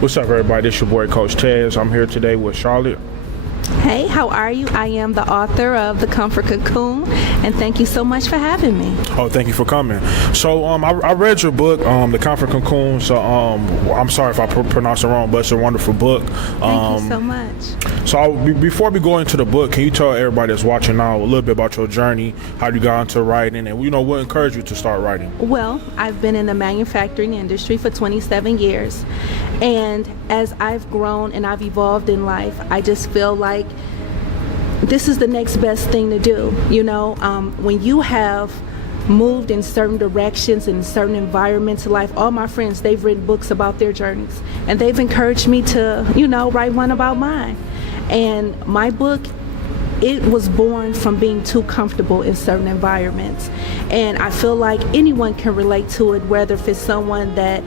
What's up, everybody? This your boy, Coach Tez. I'm here today with Charlotte. Hey, how are you? I am the author of The Comfort Cocoon, and thank you so much for having me. Oh, thank you for coming. So, I read your book, The Comfort Cocoon. So, I'm sorry if I pronounced it wrong, but it's a wonderful book. Thank you so much. So, before we go into the book, can you tell everybody that's watching now a little bit about your journey, how you got into writing, and what encouraged you to start writing? Well, I've been in the manufacturing industry for 27 years, and as I've grown and I've evolved in life, I just feel like this is the next best thing to do. When you have moved in certain directions and certain environments in life, all my friends, they've written books about their journeys, and they've encouraged me to, write one about mine. And my book, it was born from being too comfortable in certain environments. And I feel like anyone can relate to it, whether if it's someone that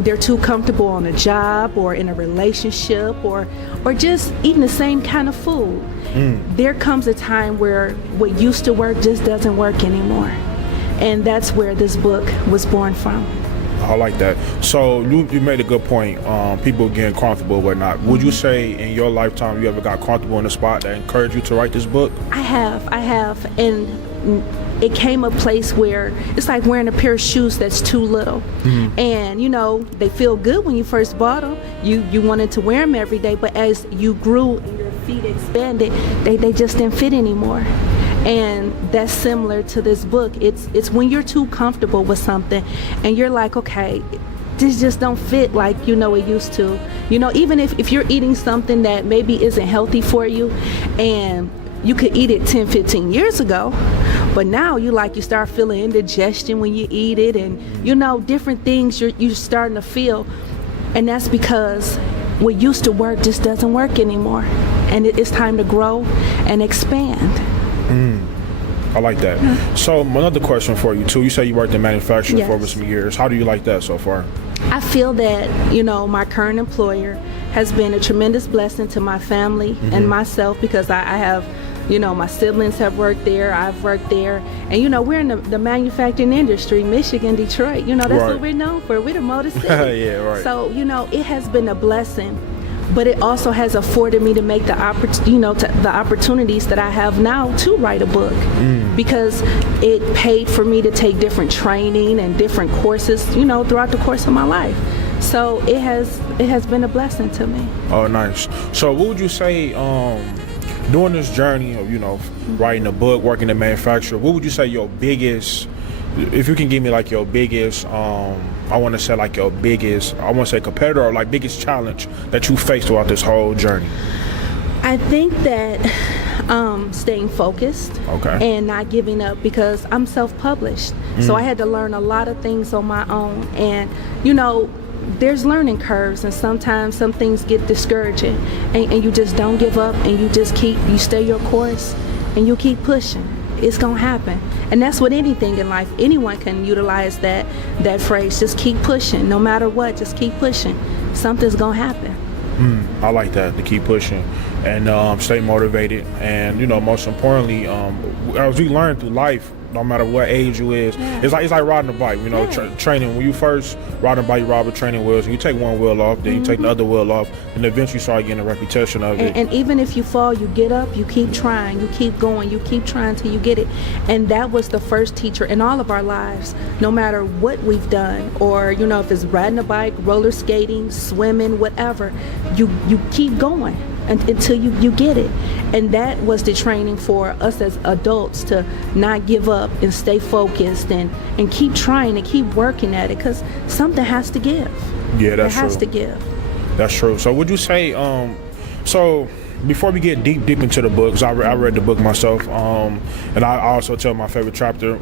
they're too comfortable on a job or in a relationship or just eating the same kind of food. There comes a time where what used to work just doesn't work anymore. And that's where this book was born from. I like that. So you made a good point. People getting comfortable and whatnot. Would you say in your lifetime you ever got comfortable in a spot that encouraged you to write this book? I have. And it came a place where it's like wearing a pair of shoes that's too little. And they feel good when you first bought them. You wanted to wear them every day, but as you grew and your feet expanded, they just didn't fit anymore. And that's similar to this book. It's when you're too comfortable with something and you're like, okay, this just don't fit like it used to. Even if you're eating something that maybe isn't healthy for you and you could eat it 10, 15 years ago, but now you start feeling indigestion when you eat it, and different things you're starting to feel. And that's because what used to work just doesn't work anymore. And it's time to grow and expand. I like that. So another question for you too. You say you worked in manufacturing Yes. for over some years. How do you like that so far? I feel that, my current employer has been a tremendous blessing to my family and myself, because I have, my siblings have worked there, I've worked there, and we're in the manufacturing industry, Michigan, Detroit, that's Right. what we're known for. We're the Motor City. Yeah, right. So, it has been a blessing, but it also has afforded me to make the opportunities that I have now to write a book, because it paid for me to take different training and different courses, throughout the course of my life. So it has been a blessing to me. Oh, nice. So what would you say during this journey of writing a book, working in manufacturing, what would you say your biggest, if you can give me like your biggest I want to say competitor, or like biggest challenge that you faced throughout this whole journey? I think that staying focused and not giving up, because I'm self-published. So I had to learn a lot of things on my own, and there's learning curves, and sometimes some things get discouraging, and you just don't give up, and you stay your course and you keep pushing. It's gonna happen. And that's what anything in life, anyone can utilize that phrase, just keep pushing, no matter what, just keep pushing. Something's gonna happen. I like that, to keep pushing and stay motivated, and most importantly, as we learn through life, no matter what age you is, it's like riding a bike. Training, when you first ride a bike, you ride with training wheels, and you take one wheel off, then you take the other wheel off, and eventually you start getting a repetition of it. And even if you fall, you get up, you keep trying, you keep going, you keep trying till you get it. And that was the first teacher in all of our lives, no matter what we've done, or if it's riding a bike, roller skating, swimming, whatever, you keep going until you get it. And that was the training for us as adults, to not give up and stay focused and keep trying and keep working at it, because something has to give. Yeah, that's true. It has to give. That's true. So would you say, so before we get deep into the book, 'cause I read the book myself, and I also tell my favorite chapter,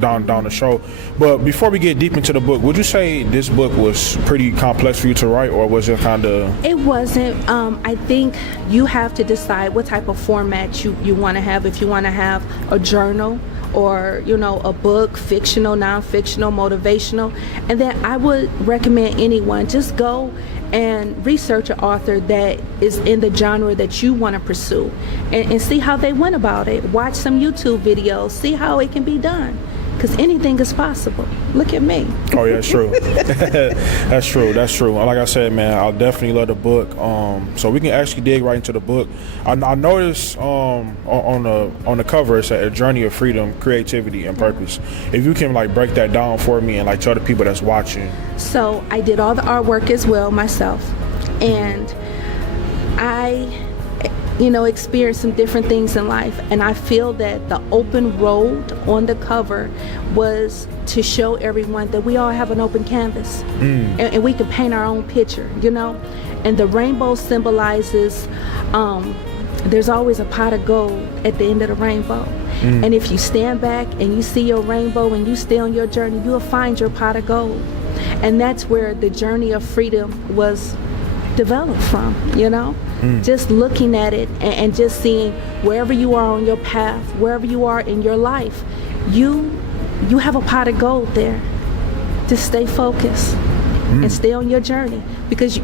down the show. But before we get deep into the book, would you say this book was pretty complex for you to write, or was it kind of? It wasn't. I think you have to decide what type of format you want to have. If you want to have a journal, or a book, fictional, non-fictional, motivational, and then I would recommend anyone just go and research an author that is in the genre that you want to pursue, and see how they went about it. Watch some YouTube videos, see how it can be done, because anything is possible. Look at me. Oh yeah, that's true. That's true. That's true. Like I said, man, I'll definitely love the book. So we can actually dig right into the book. I noticed on the cover it said "A Journey of Freedom, Creativity, and Purpose." If you can like break that down for me and like tell the people that's watching. So I did all the artwork as well myself, and I experienced some different things in life, and I feel that the open road on the cover was to show everyone that we all have an open canvas, and we can paint our own picture, and the rainbow symbolizes there's always a pot of gold at the end of the rainbow, and if you stand back and you see your rainbow and you stay on your journey, you'll find your pot of gold. And that's where the journey of freedom was developed from, just looking at it and just seeing wherever you are on your path, wherever you are in your life, you have a pot of gold there. Just stay focused and stay on your journey, because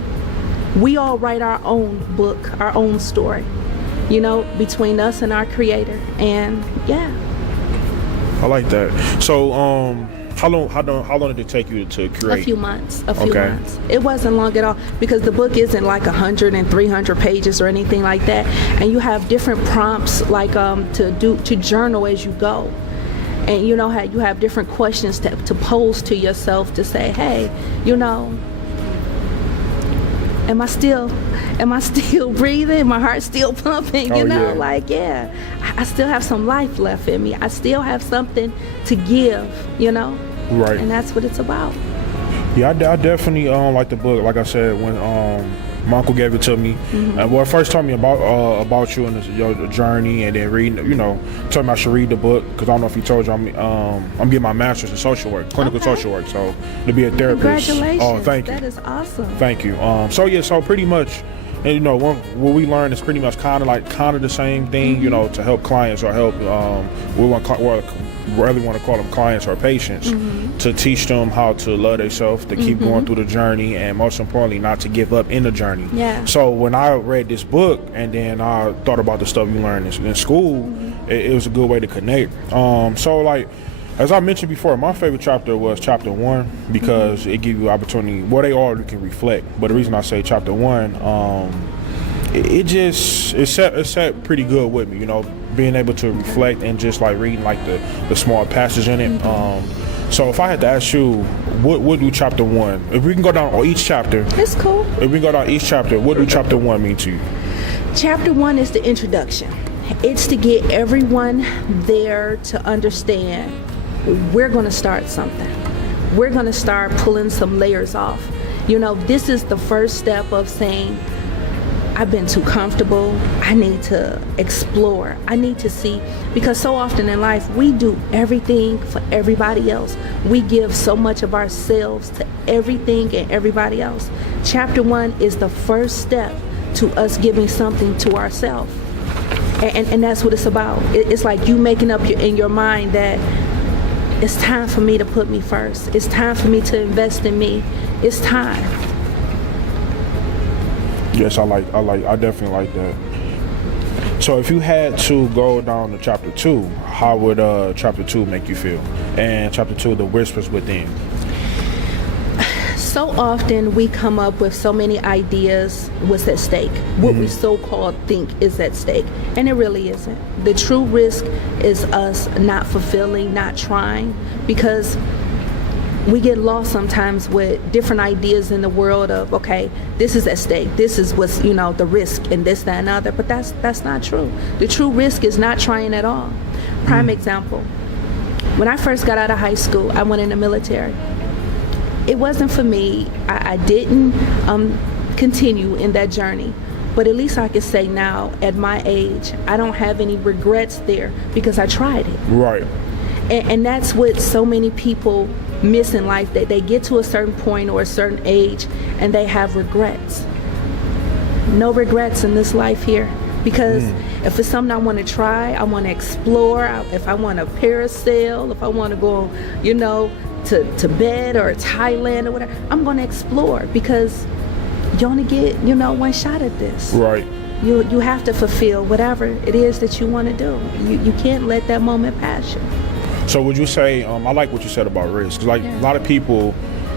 we all write our own book, our own story, between us and our creator. And yeah, I like that. So how long did it take you to create? A few months. It wasn't long at all, because the book isn't like 100 and 300 pages or anything like that. And you have different prompts like to journal as you go. And you know how you have different questions to pose to yourself to say, hey, am I still breathing? My heart still pumping, yeah. I still have some life left in me. I still have something to give, Right. And that's what it's about. Yeah, I definitely like the book. Like I said, when my uncle gave it to me, and first told me about you and your journey, and then reading, told me I should read the book, because I don't know if he told you I'm getting my master's in social work, clinical social work, so to be a therapist. Congratulations. Oh, thank you. That is awesome. Thank you. So pretty much, and what we learned is pretty much kind of the same thing, to help clients or help whether you want to call them clients or patients, to teach them how to love themselves, to keep going through the journey, and most importantly, not to give up in the journey. Yeah. So when I read this book and then I thought about the stuff you learned in school, it was a good way to connect. So like, as I mentioned before, my favorite chapter was chapter 1, because it gives you opportunity. Well, they all can reflect, but the reason I say chapter 1, it set pretty good with me, being able to reflect and just like reading like the small passage in it. So if I had to ask you, what do chapter 1? If we can go down on each chapter. It's cool. If we go down each chapter, what do chapter 1 mean to you? Chapter 1 is the introduction. It's to get everyone there to understand we're going to start something. We're going to start pulling some layers off. This is the first step of saying, I've been too comfortable. I need to explore. I need to see, because so often in life we do everything for everybody else. We give so much of ourselves to everything and everybody else. Chapter 1 is the first step to us giving something to ourselves. And that's what it's about. It's like you making up in your mind that it's time for me to put me first. It's time for me to invest in me. It's time. Yes, I definitely like that. So if you had to go down to chapter 2, how would chapter 2 make you feel? And chapter 2, the whispers within. So often we come up with so many ideas what's at stake, what we so-called think is at stake, and it really isn't. The true risk is us not fulfilling, not trying, because we get lost sometimes with different ideas in the world of, okay, this is at stake, this is what's, the risk, and this, that, and other, but that's not true. The true risk is not trying at all. Prime example, when I first got out of high school, I went in the military. It wasn't for me. I didn't continue in that journey, but at least I can say now, at my age, I don't have any regrets there, because I tried it. Right. And that's what so many people miss in life, that they get to a certain point or a certain age and they have regrets. No regrets in this life here, because if it's something I want to try, I want to explore, if I want to parasail, if I want to go, to Tibet or Thailand or whatever, I'm going to explore, because you only get, one shot at this. Right. You have to fulfill whatever it is that you want to do. You can't let that moment pass you. So would you say, I like what you said about risk. 'Cause like a lot of people,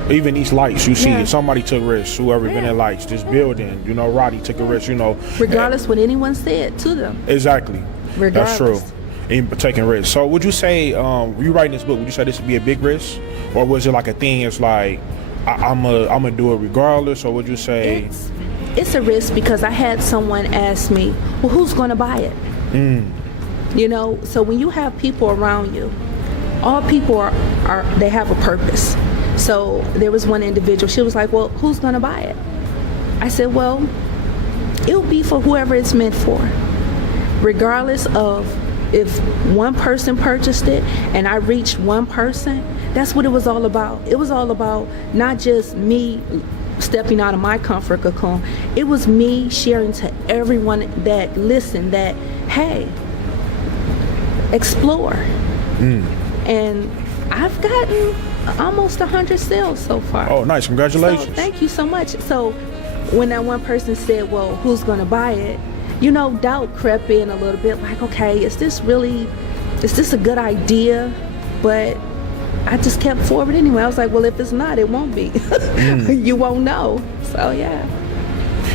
even these lights, you see somebody took risks, whoever been in lights, this building, you know, Roddy took a risk, you know. Regardless what anyone said to them. Exactly. Regardless. That's true. Even taking risks. So would you say, you writing this book, would you say this would be a big risk? Or was it like a thing, it's like, I'm gonna do it regardless, or would you say? It's a risk because I had someone ask me, well, who's gonna buy it? You know, so when you have people around you, all people are they have a purpose. So there was one individual, she was like, well, who's gonna buy it? I said, well, it'll be for whoever it's meant for. Regardless of if one person purchased it and I reached one person, that's what it was all about. It was all about not just me stepping out of my comfort cocoon. It was me sharing to everyone that listened that, hey, explore. And I've gotten almost 100 sales so far. Oh, nice. Congratulations. So, thank you so much. So when that one person said, well, who's going to buy it? You know, doubt crept in a little bit, like, okay, is this a good idea? But I just kept forward anyway. I was like, well, if it's not, it won't be. You won't know. So, yeah.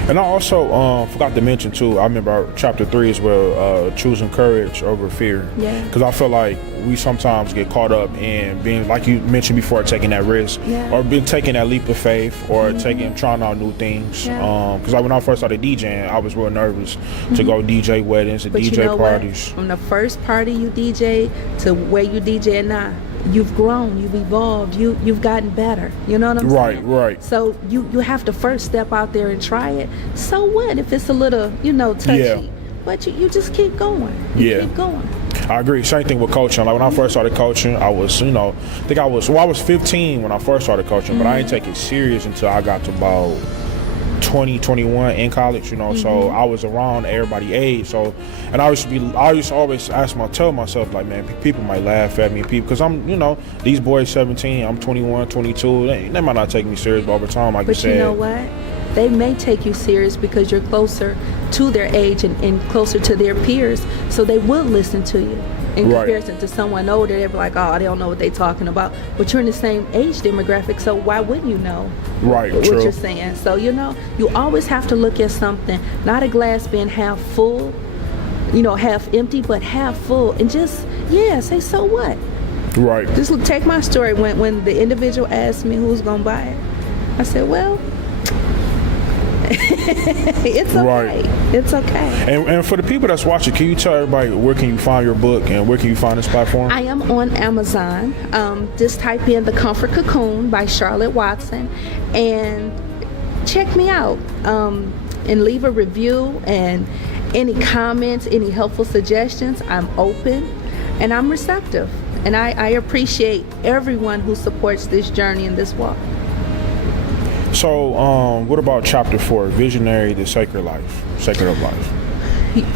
And I also forgot to mention, too, I remember chapter 3 as well, choosing courage over fear. Yeah. Because I feel like we sometimes get caught up in being, like you mentioned before, taking that risk. Yeah. Or taking that leap of faith, or trying out new things. Yeah. Because like when I first started DJing, I was real nervous to go DJ weddings and But DJ you know parties. what? From the first party you DJ to where you DJ now, you've grown, you've evolved, you've gotten better. You know what I'm saying? Right. So you have to first step out there and try it. So what if it's a little, touchy? Yeah. But you just keep going. Keep going. I agree. Same thing with coaching. Like when I first started coaching, I was, I was 15 when I first started coaching, but I didn't take it serious until I got to about 20, 21 in college, so I was around everybody's age. So, and I used to always tell myself, like, man, people might laugh at me, because I'm, these boys 17, I'm 21, 22, they might not take me serious, but over time, like you said. But you know what? They may take you serious because you're closer to their age and closer to their peers, so they will listen to you. In comparison to someone older, they'll be like, oh, they don't know what they're talking about. But you're in the same age demographic, so why wouldn't you know what you're saying? So, you always have to look at something, not a glass being half full, half empty, but half full, and just, say, so what? Right. Just take my story. When the individual asked me who's going to buy it, I said, well, it's okay. Right. It's okay. And for the people that's watching, can you tell everybody where can you find your book and where can you find this platform? I am on Amazon. Just type in The Comfort Cocoon by Charlotte Watson and check me out. And leave a review, and any comments, any helpful suggestions. I'm open and I'm receptive. And I appreciate everyone who supports this journey and this walk. So, what about chapter 4, Visionary, the Sacred of Life?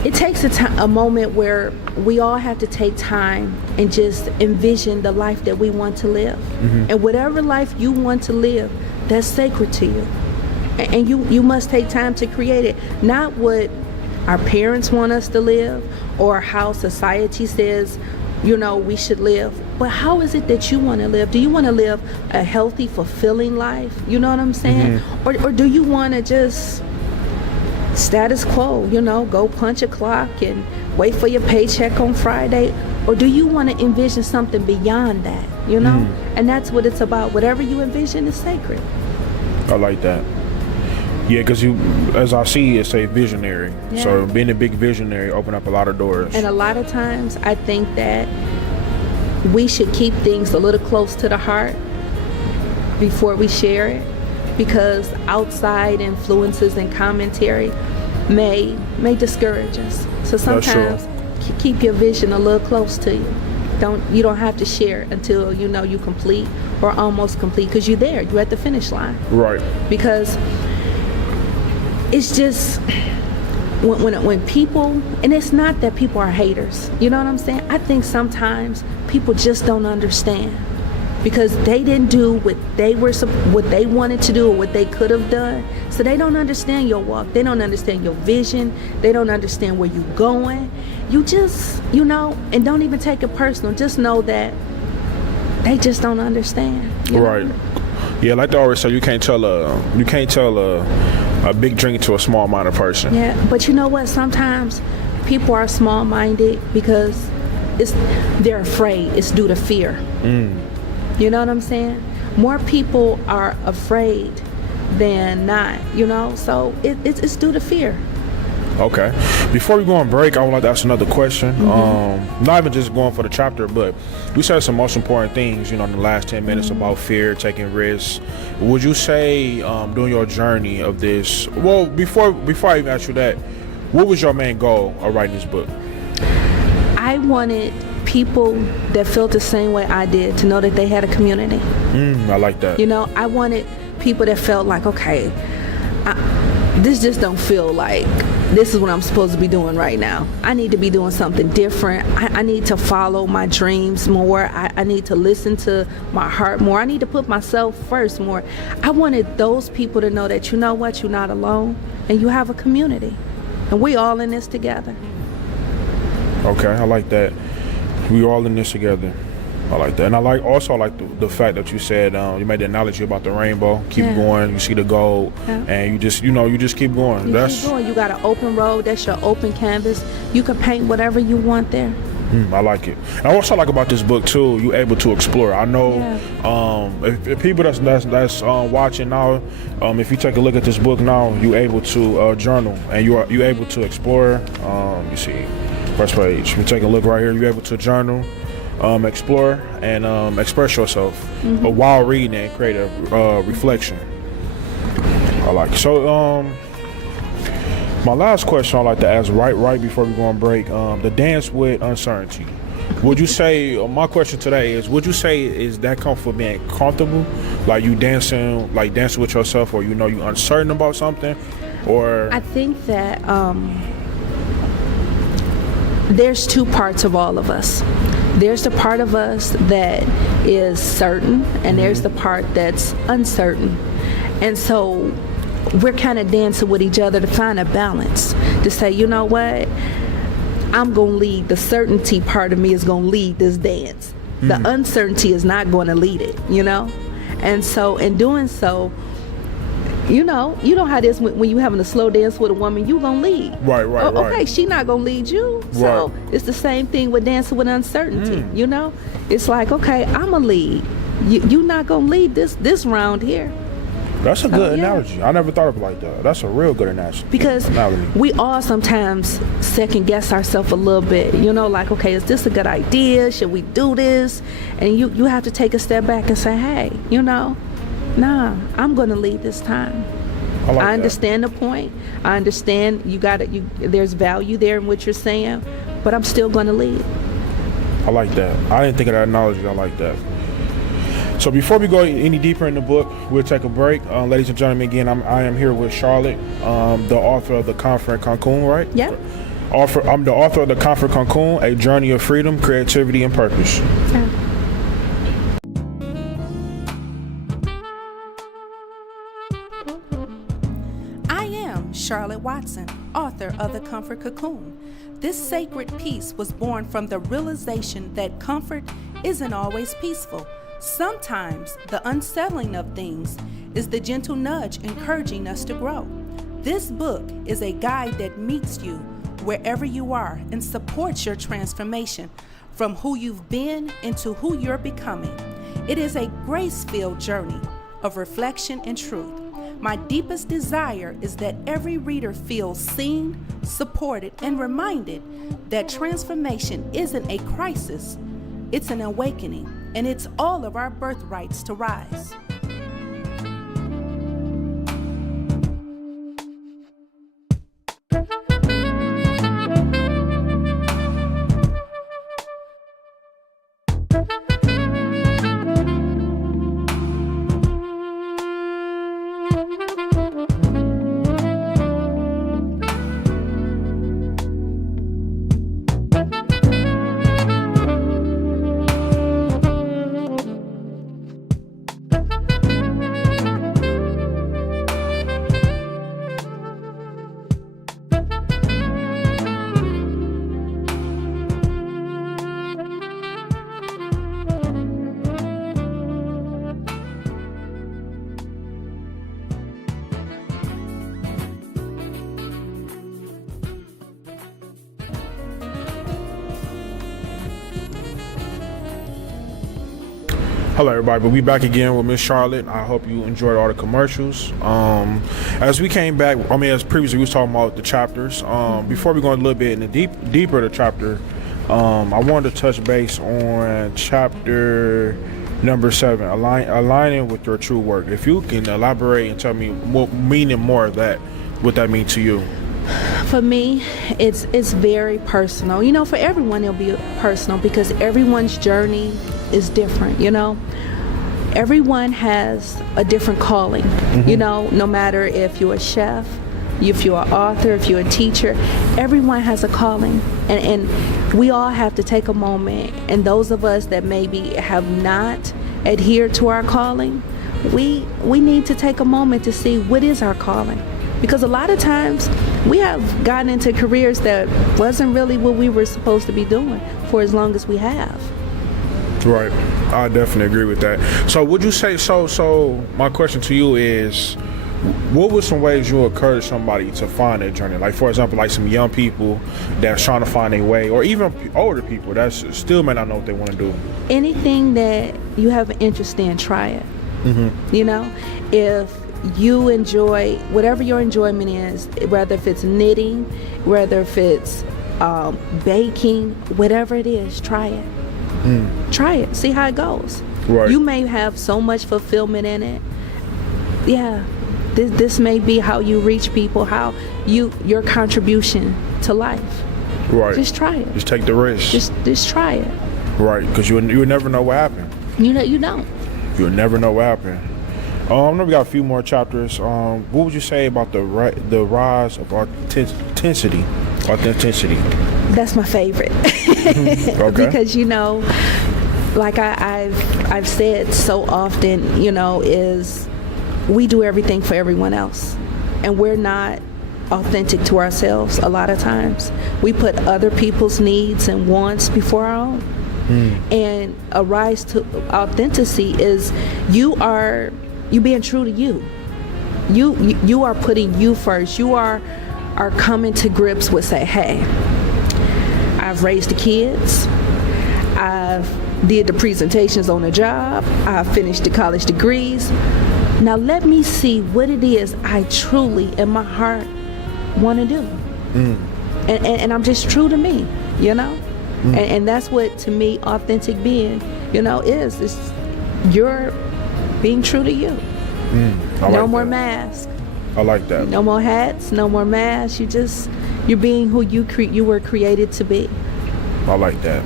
It takes a moment where we all have to take time and just envision the life that we want to live. And whatever life you want to live, that's sacred to you. And you must take time to create it. Not what our parents want us to live or how society says, we should live. But how is it that you want to live? Do you want to live a healthy, fulfilling life? You know what I'm saying? Or do you want to just status quo, go punch a clock and wait for your paycheck on Friday? Or do you want to envision something beyond that, And that's what it's about. Whatever you envision is sacred. I like that. Yeah, because as I see, it's a visionary. Yeah. So being a big visionary open up a lot of doors. And a lot of times I think that we should keep things a little close to the heart before we share it, because outside influences and commentary may discourage us. So sometimes keep your vision a little close to you. You don't have to share it until you complete or almost complete, because you're there. You're at the finish line. Right. Because it's just when people, and it's not that people are haters, you know what I'm saying? I think sometimes people just don't understand because they didn't do what they wanted to do or what they could have done. So they don't understand your walk. They don't understand your vision. They don't understand where you're going. you just, and don't even take it personal. Just know that they just don't understand. Right. Yeah, like they always say, you can't tell a big dream to a small-minded person. Yeah, but you know what? Sometimes people are small-minded because they're afraid. It's due to fear. You know what I'm saying? More people are afraid than not. So it's due to fear. Okay. Before we go on break, I would like to ask another question. Not even just going for the chapter, but we said some most important things, in the last 10 minutes about fear, taking risks. Would you say during your journey of this, well, before I even ask you that, what was your main goal of writing this book? I wanted people that felt the same way I did to know that they had a community. I like that. I wanted people that felt like, okay, this just don't feel like this is what I'm supposed to be doing right now. I need to be doing something different. I need to follow my dreams more. I need to listen to my heart more. I need to put myself first more. I wanted those people to know that, you know what, you're not alone and you have a community. And we all in this together. Okay, I like that. We all in this together. I like that. And I like the fact that you said you made the analogy about the rainbow. Keep going, you see the gold, and you just keep going. Keep going. You got an open road, that's your open canvas. You can paint whatever you want there. I like it. And I also like about this book too, you able to explore. I know if people that's watching now, if you take a look at this book now, you able to journal and you able to explore. You see, first page. You take a look right here, you able to journal, explore, and express yourself while reading and create a reflection. I like it. So my last question I like to ask right before we go on break, the dance with uncertainty. Would you say, my question today is that come from being comfortable? Like you dancing with yourself, or you uncertain about something? Or I think that there's two parts of all of us. There's the part of us that is certain, and there's the part that's uncertain. And so we're kind of dancing with each other to find a balance, to say, you know what, I'm going to lead. The certainty part of me is going to lead this dance. The uncertainty is not going to lead it, And so in doing so, you know how it is when you having a slow dance with a woman, you gonna lead. Right. Okay, she not gonna lead you. So it's the same thing with dancing with uncertainty. It's like, okay, I'm a lead. You not gonna lead this round here. That's a good analogy. I never thought of it like that. That's a real good analogy. Because we all sometimes second guess ourselves a little bit. Like, okay, is this a good idea? Should we do this? And you have to take a step back and say, hey, nah, I'm going to lead this time. I understand the point. I understand there's value there in what you're saying, but I'm still going to lead. I like that. I didn't think of that analogy. I like that. So before we go any deeper in the book, we'll take a break. Ladies and gentlemen, again, I am here with Charlotte, the author of The Comfort Cocoon, right? Yeah. I'm the author of The Comfort Cocoon, A Journey of Freedom, Creativity, and Purpose. Yeah. Charlotte Watson, author of The Comfort Cocoon. This sacred piece was born from the realization that comfort isn't always peaceful. Sometimes the unsettling of things is the gentle nudge encouraging us to grow. This book is a guide that meets you wherever you are and supports your transformation from who you've been into who you're becoming. It is a grace-filled journey of reflection and truth. My deepest desire is that every reader feels seen, supported, and reminded that transformation isn't a crisis, it's an awakening, and it's all of our birthrights to rise. Hello, everybody. But we back again with Miss Charlotte. I hope you enjoyed all the commercials. As we came back, as previously we was talking about the chapters. Before we go a little bit in the deeper the chapter, I wanted to touch base on chapter number 7, aligning with your true work. If you can elaborate and tell me what meaning more of that, what that mean to you. For me, it's very personal. You know, for everyone it'll be personal because everyone's journey is different, you know. Everyone has a different calling, you know, no matter if you're a chef, if you're an author, if you're a teacher, everyone has a calling. And we all have to take a moment, and those of us that maybe have not adhered to our calling, we need to take a moment to see what is our calling. Because a lot of times we have gotten into careers that wasn't really what we were supposed to be doing for as long as we have. Right. I definitely agree with that. So would you say, so my question to you is, what were some ways you would encourage somebody to find their journey? Like, for example, like some young people that's trying to find their way, or even older people that still may not know what they want to do. Anything that you have an interest in, try it. You know, if you enjoy whatever your enjoyment is, whether if it's knitting, whether if it's baking, whatever it is, try it. Try it. See how it goes. Right. You may have so much fulfillment in it. Yeah. This may be how you reach people, how your contribution to life. Right. Just try it. Just take the risk. Just try it. Right, because you would never know what happened. You don't. You'll never know what happened. I know we got a few more chapters. What would you say about the rise of authenticity? That's my favorite. Okay. Because, you know, like I've said so often, you know, is we do everything for everyone else, and we're not authentic to ourselves a lot of times. We put other people's needs and wants before our own. And a rise to authenticity is you being true to you. You are putting you first. You are coming to grips with, say, hey, I've raised the kids, I've did the presentations on the job, I've finished the college degrees. Now let me see what it is I truly in my heart want to do. And I'm just true to me, you know. And that's what, to me, authentic being, you know, is. It's you're being true to you. No more masks. I like that. No more hats, no more masks. You're being who you were created to be. I like that.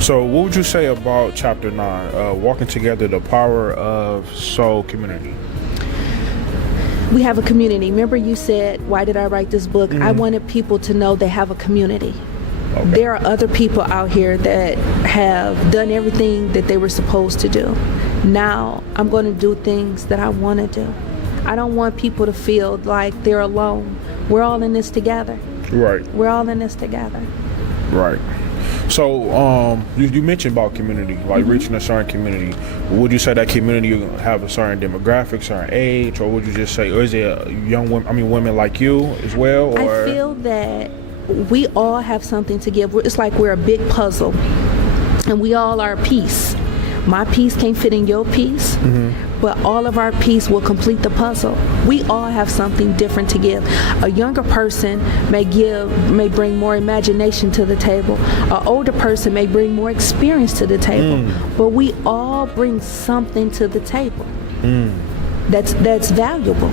So what would you say about chapter 9, walking together, the power of soul community? We have a community. Remember you said, why did I write this book? I wanted people to know they have a community. Okay. There are other people out here that have done everything that they were supposed to do. Now I'm going to do things that I want to do. I don't want people to feel like they're alone. We're all in this together. Right. We're all in this together. Right. So you mentioned about community, like reaching a certain community. Would you say that community have a certain demographic, certain age, or would you just say, or is it young women, women like you as well? Or? I feel that we all have something to give. It's like we're a big puzzle, and we all are a piece. My piece can't fit in your piece, but all of our piece will complete the puzzle. We all have something different to give. A younger person may bring more imagination to the table. An older person may bring more experience to the table. But we all bring something to the table that's valuable.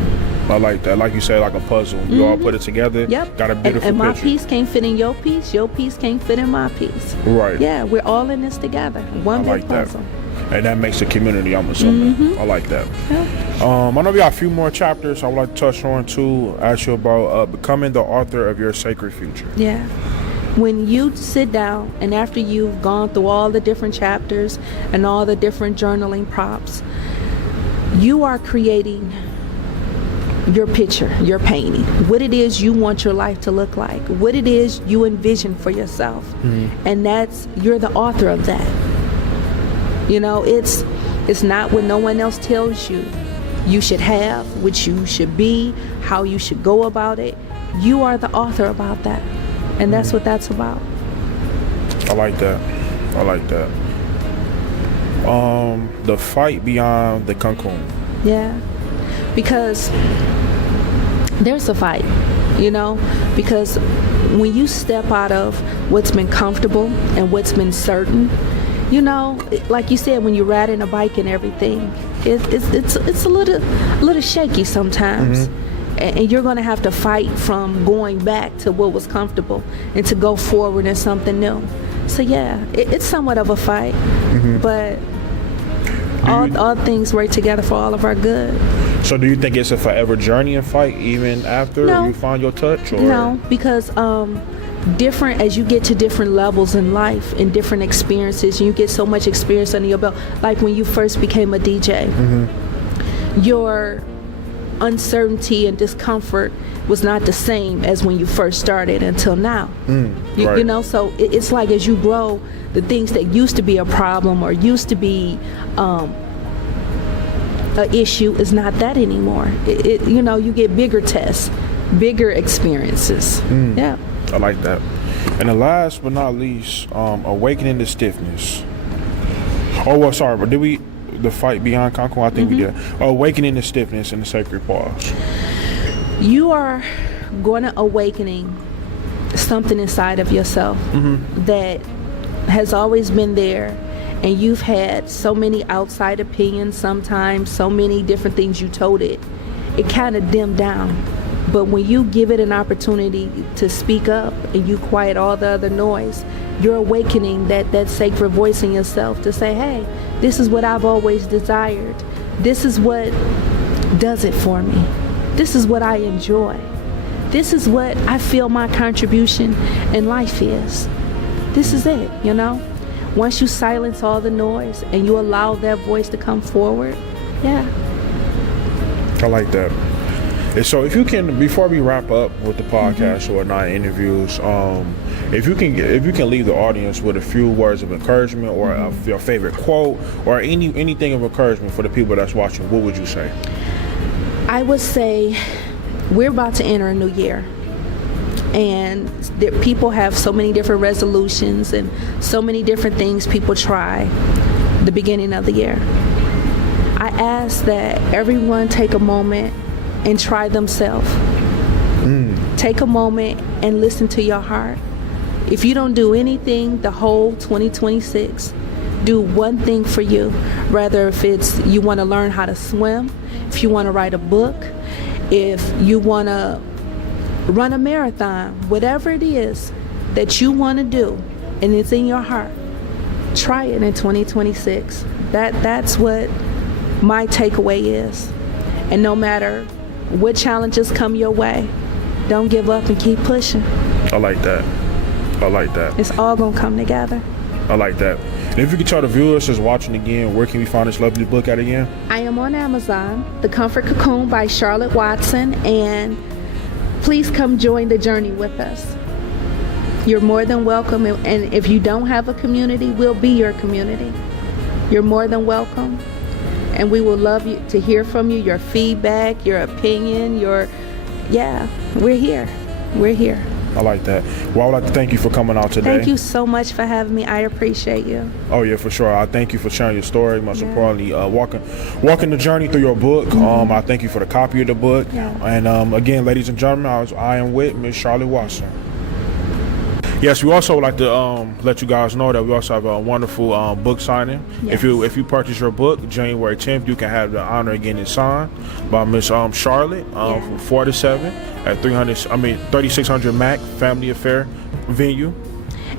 I like that. Like you said, like a puzzle. You all put it together. Yep. Got a beautiful and my picture. piece can't fit in your piece. Your piece can't fit in my piece. Right. Yeah, we're all in this together. One big puzzle. And that makes a community, I'm assuming. I like that. Yeah. I know we got a few more chapters I would like to touch on too. Ask you about becoming the author of your sacred future. Yeah. When you sit down and after you've gone through all the different chapters and all the different journaling prompts, you are creating your picture, your painting, what it is you want your life to look like, what it is you envision for yourself. And you're the author of that. You know, it's not what no one else tells you should have, what you should be, how you should go about it. You are the author about that. And that's what that's about. I like that. The fight beyond the cocoon. Yeah, because there's a fight, because when you step out of what's been comfortable and what's been certain, like you said, when you're riding a bike and everything, it's a little shaky sometimes. And you're going to have to fight from going back to what was comfortable and to go forward in something new. So yeah, it's somewhat of a fight, but all things work together for all of our good. So do you think it's a forever journey and fight even after you find your touch? Or? No, because different as you get to different levels in life and different experiences, you get so much experience under your belt. Like when you first became a DJ, your uncertainty and discomfort was not the same as when you first started until now. Right. So it's like as you grow, the things that used to be a problem or used to be an issue is not that anymore. You get bigger tests, bigger experiences. Yeah. I like that. And the last but not least, awakening to stiffness. Oh, well, sorry, but the fight beyond cocoon? I think we did. Awakening to stiffness in the sacred pause. You are going to awakening something inside of yourself that has always been there, and you've had so many outside opinions sometimes, so many different things you told it kind of dimmed down. But when you give it an opportunity to speak up and you quiet all the other noise, you're awakening that sacred voice in yourself to say, hey, this is what I've always desired. This is what does it for me. This is what I enjoy. This is what I feel my contribution in life is. This is it, Once you silence all the noise and you allow that voice to come forward, yeah. I like that. And so if you can, before we wrap up with the podcast or not interviews, if you can leave the audience with a few words of encouragement or your favorite quote or anything of encouragement for the people that's watching, what would you say? I would say we're about to enter a new year, and people have so many different resolutions and so many different things people try the beginning of the year. I ask that everyone take a moment and try themselves. Take a moment and listen to your heart. If you don't do anything the whole 2026, do one thing for you. Rather if it's you want to learn how to swim, if you want to write a book, if you want to run a marathon, whatever it is that you want to do and it's in your heart, try it in 2026. That's what my takeaway is. And no matter what challenges come your way, don't give up and keep pushing. I like that. It's all gonna come together. I like that. And if you could tell the viewers just watching again, where can we find this lovely book at again? I am on Amazon, The Comfort Cocoon by Charlotte Watson, and please come join the journey with us. You're more than welcome, and if you don't have a community, we'll be your community. You're more than welcome. And we will love you to hear from you, your feedback, your opinion, we're here. We're here. I like that. Well, I would like to thank you for coming out today. Thank you so much for having me. I appreciate you. Oh, yeah, for sure. I thank you for sharing your story. Most importantly, walking the journey through your book. I thank you for the copy of the book. Yeah. And again, ladies and gentlemen, I am with Miss Charlotte Watson. Yes, we also would like to let you guys know that we also have a wonderful book signing. Yes. If you purchase your book January 10th, you can have the honor of getting it signed by Miss Charlotte from 4 to 7 at 3600 Mac Family Affair venue.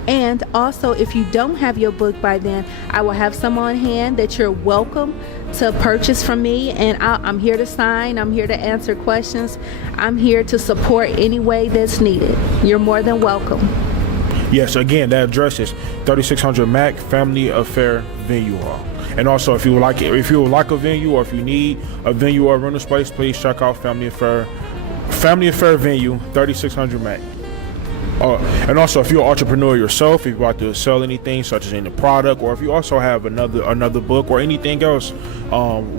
And also, if you don't have your book by then, I will have some on hand that you're welcome to purchase from me. And I'm here to sign. I'm here to answer questions. I'm here to support any way that's needed. You're more than welcome. Yes, again, that address is 3600 Mac Family Affair Venue Hall. And also, if you would like a venue, or if you need a venue or a rental space, please check out Family Affair Venue, 3600 Mac. And also, if you're an entrepreneur yourself, if you're about to sell anything, such as any product, or if you also have another book or anything else,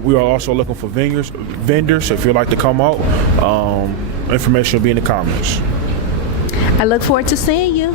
we are also looking for vendors. If you'd like to come out, information will be in the comments. I look forward to seeing you.